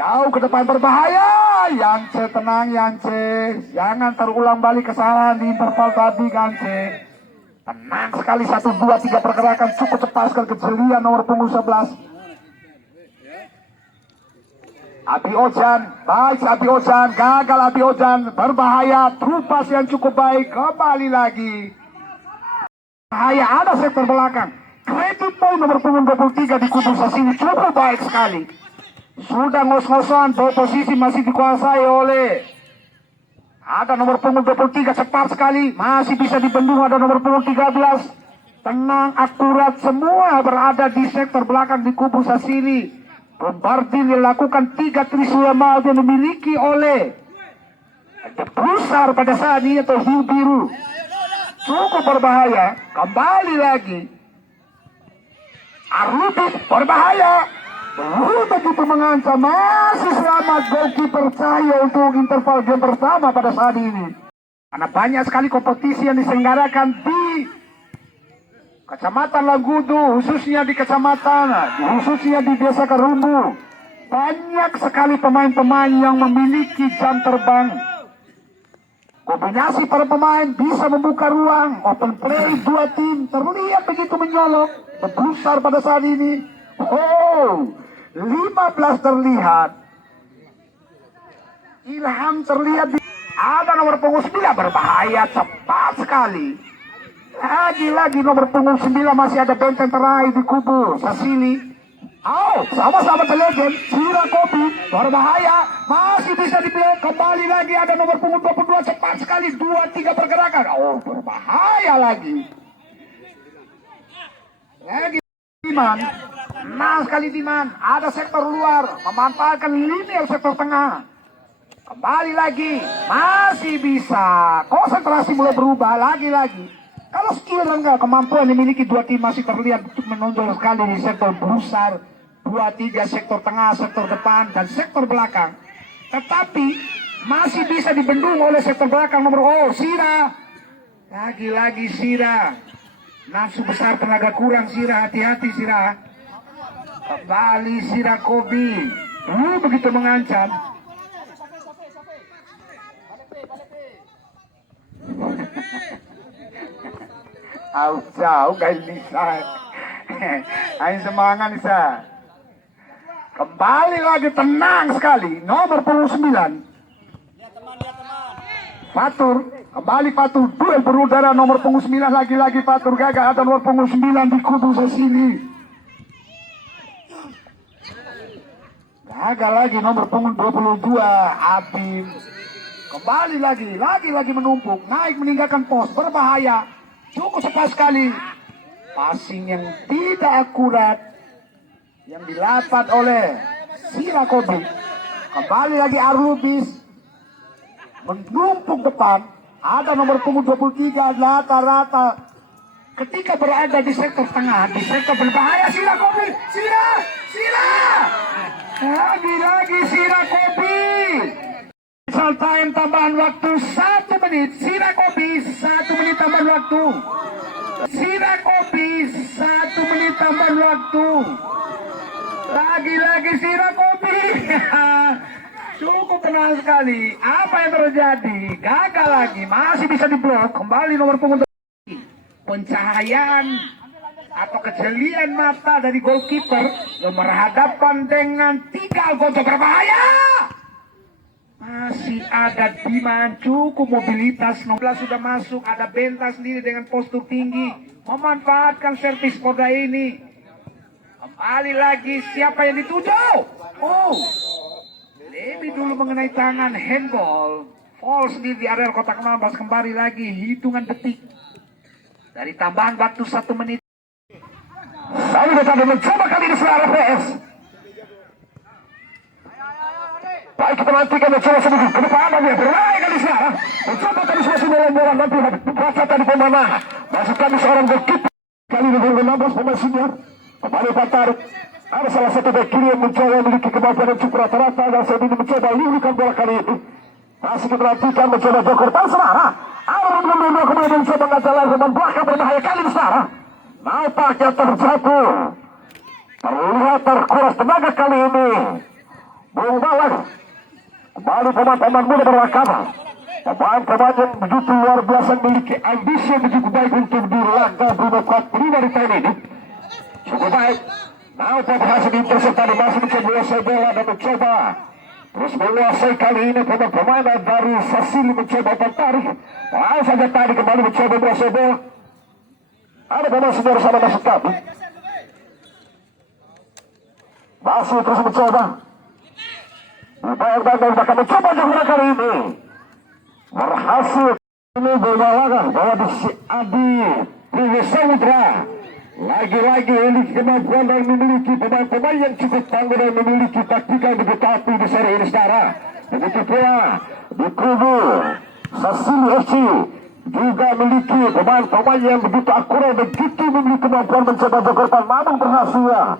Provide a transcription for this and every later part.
Jauh ke depan berbahaya. Yance tenang Yance. Jangan terulang balik kesalahan di interval tadi Yance. Tenang sekali 1, 2, 3 pergerakan cukup cepat sekali kejelian nomor punggung 11. Abi Ojan, baik Abi Ojan, gagal Abi Ojan, berbahaya, trupas yang cukup baik, kembali lagi. Bahaya, ada sektor belakang. Kredit poin nomor punggung 23 di kubu sini cukup baik sekali. Sudah ngos-ngosan, posisi masih dikuasai oleh ada nomor punggung 23 cepat sekali, masih bisa dibendung ada nomor punggung 13. Tenang, akurat, semua berada di sektor belakang di kubu sini. Bombardir dilakukan 3 Trisula Mal yang dimiliki oleh The Pusar pada saat ini atau hiu biru. Cukup berbahaya, kembali lagi. Arlubis berbahaya. Begitu mengancam, masih selamat goalkeeper Cahyo untuk interval game pertama pada saat ini. Karena banyak sekali kompetisi yang diselenggarakan di Kecamatan Lagudu, khususnya di Desa Karumbu. Banyak sekali pemain-pemain yang memiliki jam terbang. Kombinasi para pemain bisa membuka ruang. Open play 2 tim terlihat begitu menyolok. Besar pada saat ini. 15 terlihat. Ilham terlihat. Ada nomor punggung 9 berbahaya cepat sekali. Lagi-lagi nomor punggung 9 masih ada benteng terakhir di kubu Sasili. Sama-sama legend Sira Kopi berbahaya, masih bisa dipilih. Kembali lagi ada nomor punggung 22 cepat sekali, 2-3 pergerakan. Berbahaya lagi. Diman, nah sekali Diman, ada sektor luar memanfaatkan lini sektor tengah. Kembali lagi, masih bisa. Konsentrasi mulai berubah lagi-lagi. Kalau skill rendah, kemampuan dimiliki 2 tim masih terlihat menonjol sekali di sektor besar, 2-3 sektor tengah, sektor depan, dan sektor belakang. Tetapi masih bisa dibendung oleh sektor belakang nomor Sira. Lagi-lagi Sira. Nafsu besar, tenaga kurang Sira, hati-hati Sira. Kembali Sira Kobi. Begitu mengancam. Jauh guys Nisa. Ayo semangat Nisa. Kembali lagi tenang sekali. Nomor punggung 9. Fatur. Kembali Fatur. Duel berudara nomor punggung 9 lagi-lagi Fatur gagal. Ada nomor punggung 9 di kubu sini. Gagal lagi nomor punggung 22 Abim. Kembali lagi menumpuk. Naik meninggalkan pos. Berbahaya. Cukup cepat sekali. Passing yang tidak akurat yang dilapat oleh Sira Kobi. Kembali lagi Arlubis menumpuk depan. Ada nomor punggung 23 rata-rata ketika berada di sektor tengah, di sektor berbahaya. Sira Kobi, Sira lagi Sira Kobi. Extra time tambahan waktu 1 menit. Sira Kobi 1 menit tambahan waktu. Sira Kobi 1 menit tambahan waktu. Lagi Sira Kobi. Cukup tenang sekali. Apa yang terjadi? Gagal lagi. Masih bisa diblok. Kembali nomor punggung. Pencahayaan atau kejelian mata dari goalkeeper yang berhadapan dengan 3 gol berbahaya. Masih ada Diman, cukup mobilitas. 16 sudah masuk, ada Benta sendiri dengan postur tinggi, memanfaatkan servis Koda ini. Kembali lagi, siapa yang dituju? Lebih dulu mengenai tangan, handball. Fall sendiri di area kotak 16. Kembali lagi, hitungan detik dari tambahan waktu 1 menit. Saya sudah mencoba kali ini secara PS. Baik, kita nantikan mencoba sedikit ke depan dia berlari kali sekarang. Mencoba tadi semua bola nanti berasa tadi pemana. Masih kami seorang goalkeeper kali ini nomor 16 pemain senior. Kembali tarik. Ada salah satu bek kiri yang mencoba memiliki kemampuan yang cukup rata-rata dan saat ini mencoba lirikan bola kali ini. Masih kita nantikan mencoba joker tan senara. Arun membunuh kemudian mencoba ngajalan dengan belakang berbahaya kali ini senara. Nampaknya terjatuh. Terlihat terkuras tenaga kali ini Bonggalan. Kembali pemain-pemain muda berlakama. Pemain-pemain yang begitu luar biasa memiliki ambisi yang begitu baik untuk di laga Brimob Cup prima di tahun ini. Cukup baik. Nampak berhasil diinterceptasi, masih mencoba menguasai bola dan mencoba terus menguasai. Kali ini pemain-pemain dari Sasili mencoba tarik. Lalu saja tadi kembali mencoba menguasai bola. Ada pemain senior sama masuk kami. Masih terus mencoba. Upaya-upaya bahkan mencoba juga kali ini. Berhasil ini berlawanan bahwa di si Adi Priwe Samudra. Lagi-lagi memiliki kemampuan dan memiliki pemain-pemain yang cukup tangguh dan memiliki taktika yang begitu api di seri ini saudara. Begitu pula di kubu Sasili FC juga memiliki pemain-pemain yang begitu akurat, begitu memiliki kemampuan mencoba berkorban, namun berhasil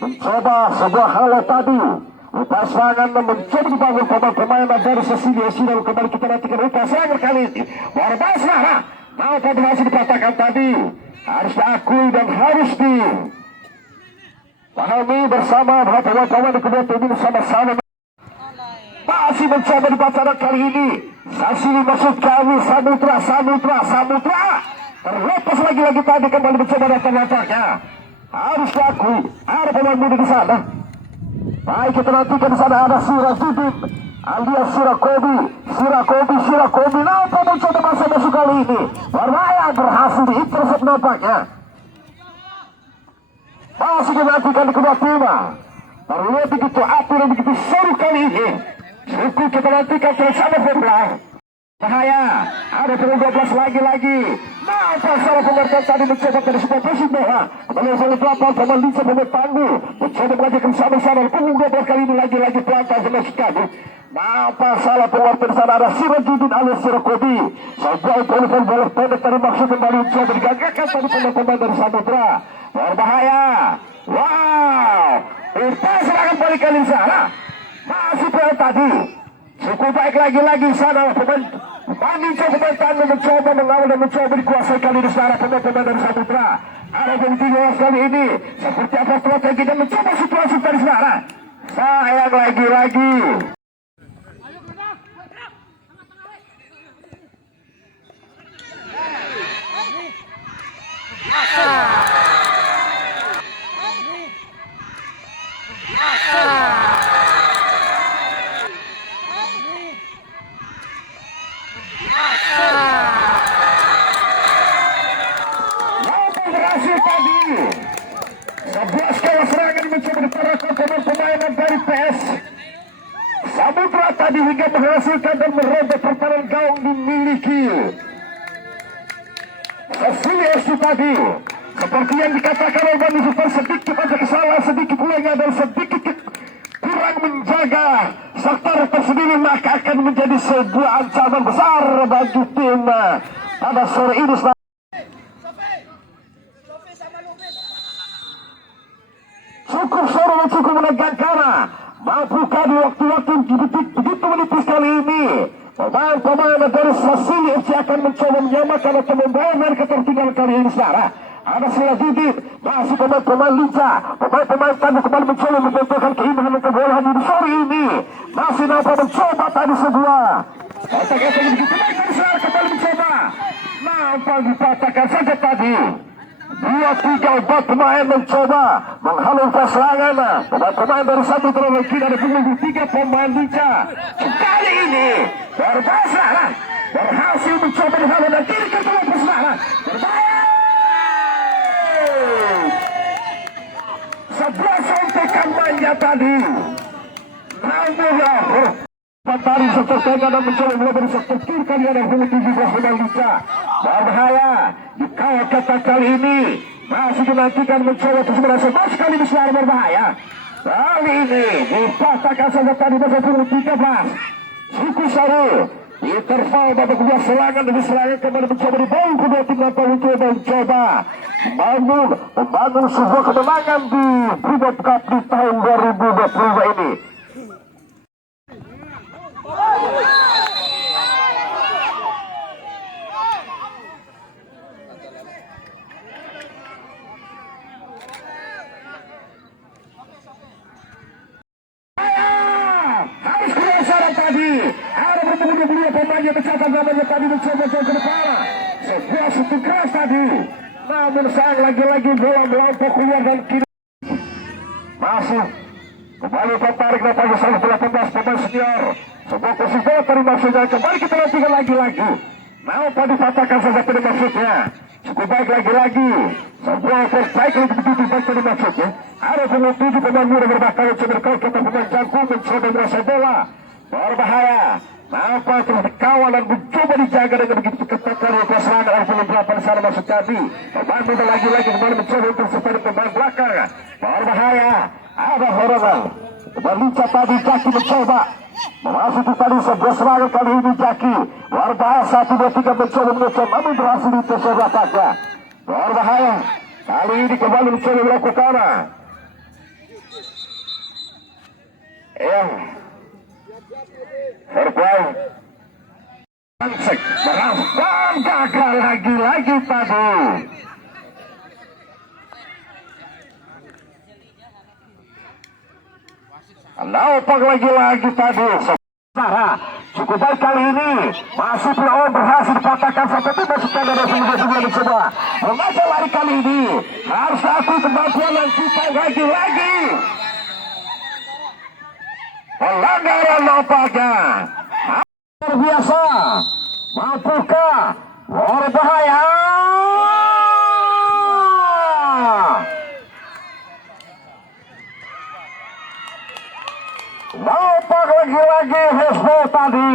mencoba sebuah hal tadi. Upaya serangan dan mencoba dibangun pemain-pemain dari Sasili FC dan kembali kita nantikan upaya serangan kali ini. Luar biasa, mau berhasil dipatahkan tadi. Harus diakui dan harus dipahami bersama bahwa pemain-pemain di kedua tim ini sama-sama masih mencoba dibaca kali ini. Sasili masuk kami, Samudra terlepas lagi-lagi tadi kembali mencoba datang-datangnya. Harus diakui ada pemain muda di sana. Baik, kita nantikan di sana ada Sirajudin alias Sirakobi. Nampak mencoba masuk kali ini. Berbahaya, berhasil diintercept nampaknya. Masih dinantikan di kedua tim. Terlihat begitu api dan begitu seru kali ini. Cukup kita nantikan bersama Februari. Bahaya, ada turun 12 lagi-lagi. Nampak salah pengertian tadi mencoba dari sebuah posisi bola. Kembali oleh pelapor pemain Linca pemain tangguh. Mencoba melanjutkan sama-sama. Punggung 12 kali ini lagi-lagi pelapor sama sekali. Nampak salah pengertian sana ada Sirajudin alias Sirakobi. Sebuah telepon bola pendek tadi maksud kembali mencoba digagakan tadi pemain-pemain dari Samudra. Berbahaya. Wow. Upaya serangan balik kali sana. Masih pel tadi. Cukup baik lagi-lagi sana pemain pemain tangguh mencoba mengawal dan mencoba dikuasai kali ini secara pemain-pemain dari Samudra. Ada yang tinggal kali ini seperti apa strategi dan mencoba situasi dari sana. Sayang lagi-lagi. Sebuah skala serangan mencoba ditarahkan pemain dari PS Samudra tadi hingga menghasilkan dan merobek pertahanan gawang dimiliki Sasili FC tadi. Seperti yang dikatakan oleh Bani Super, sedikit ada kesalahan, sedikit ulangnya dan sedikit kurang menjaga sektor tersendiri, maka akan menjadi sebuah ancaman besar bagi tim pada sore ini. Cukup seru dan cukup menegangkan. Mampukah di waktu-waktu begitu menipis kali ini pemain-pemain dari Sasili FC akan mencoba menyamakan atau membawa mereka tertinggal kali ini saudara. Ada Sirajudin, masih pemain-pemain Linca, pemain-pemain tangguh kembali mencoba membentangkan keindahan dan kebolehan di sore ini. Masih nampak mencoba tadi sebuah otak-otak begitu baik dari saudara, kembali mencoba. Nampak dipatahkan saja tadi. 2-3-4 pemain mencoba menghalungkan serangan. Pemain-pemain dari satu terlebih dari punggung 3 pemain Linca. Kali ini berhasil mencoba dihalau dan kiri ke dalam perserangan. Berbahaya. Sebuah sontekan manja tadi. Namun Patari sektor tengah dan mencoba dari sektor kiri kali ada punggung 17 pemain Linca. Berbahaya. Dikawal kata kali ini masih dinantikan mencoba terus merasa masuk kali ini secara berbahaya. Kali ini dipatahkan saja tadi masa punggung 13. Suku Saru interval babak kedua serangan demi serangan kembali mencoba dibangun kedua tim nampak mencoba membangun sebuah kemenangan di Brimob Cup di tahun 2022 ini. lagi mencatat namanya tadi mencoba ke depan. Sebuah sentuh keras tadi. Namun sayang lagi-lagi bola melompat keluar dan kiri. Masih kembali tertarik nampaknya salah 18 pemain senior. Sebuah posisi bola tadi maksudnya kembali kita nantikan lagi-lagi. Nampak dipatahkan saja tadi maksudnya. Cukup baik lagi-lagi. Sebuah terbaik lebih begitu baik tadi maksudnya. Ada pemain 7 pemain muda berbahkan mencoba kita pemain jago mencoba merasa bola. Berbahaya. Nampak terus dikawal dan mencoba dijaga dengan begitu ketat dari serangan oleh pemain 8 di sana masuk tadi. Pemain muda lagi-lagi kembali mencoba untuk sesuai pemain belakang. Berbahaya. Ada Horanan. Berlincah tadi Jaki mencoba memasuki tadi sebuah serangan kali ini Jaki. Berbahaya 1-2-3 mencoba namun berhasil di tersebut ataknya. Berbahaya. Kali ini kembali mencoba melakukan. Berbuai Pansek meraskan gagal lagi-lagi tadi. Nampak lagi-lagi tadi. Cukup baik kali ini. Masih Pio berhasil dipatahkan sampai tidak suka dari sebelum dicoba. Masa lari kali ini harus satu kemampuan yang kita lagi-lagi. Pelanggaran nampaknya luar biasa. Mampukah? Berbahaya. Nampak lagi-lagi Hesbo tadi.